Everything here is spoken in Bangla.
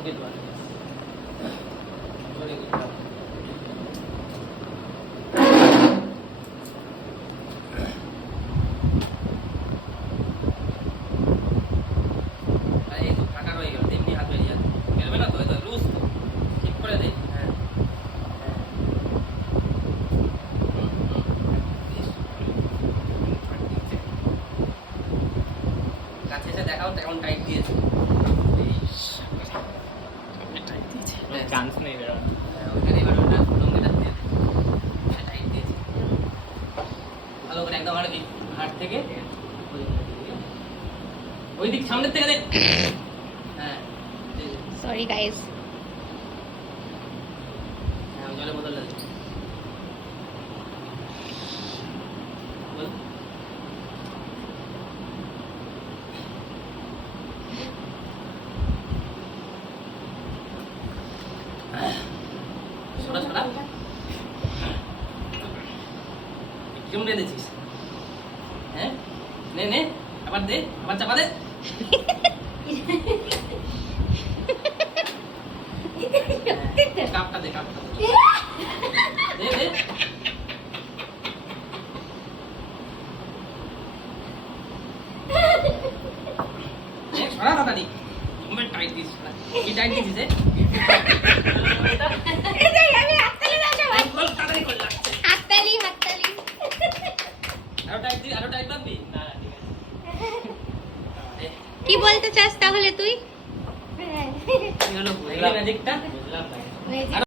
থেকে ধোয়া ধরে দিতে হবে। এই তো ফাঁকা রয়ে গেল, তেমনি হাত বেরিয়ে যাবে, বেরোবে না তো, এই তো লুজ তো, ঠিক করে দে। হ্যাঁ কাছে এসে দেখাও কেমন টাইট দিয়েছে। চান্স নেই বেরোনো। ওইখানে এবার ওটা লুঙ্গিটা দিয়ে দে, এটা টাইট দিয়েছে ভালো করে একদম। আর হাত থেকে ওই দিক সামনের থেকে দে। হ্যাঁ সরি গাইস। হ্যাঁ জলে বোতলটা দে। বল। সরা সরা কিরম রেঁধেছিস? হ্যাঁ নে নে, আবার দে, আবার চাপা দে। কাপটা দে, কাপটা দে, দে দে। সরা তাড়াতাড়ি, টাইট দিস, কি টাইট দিছিস?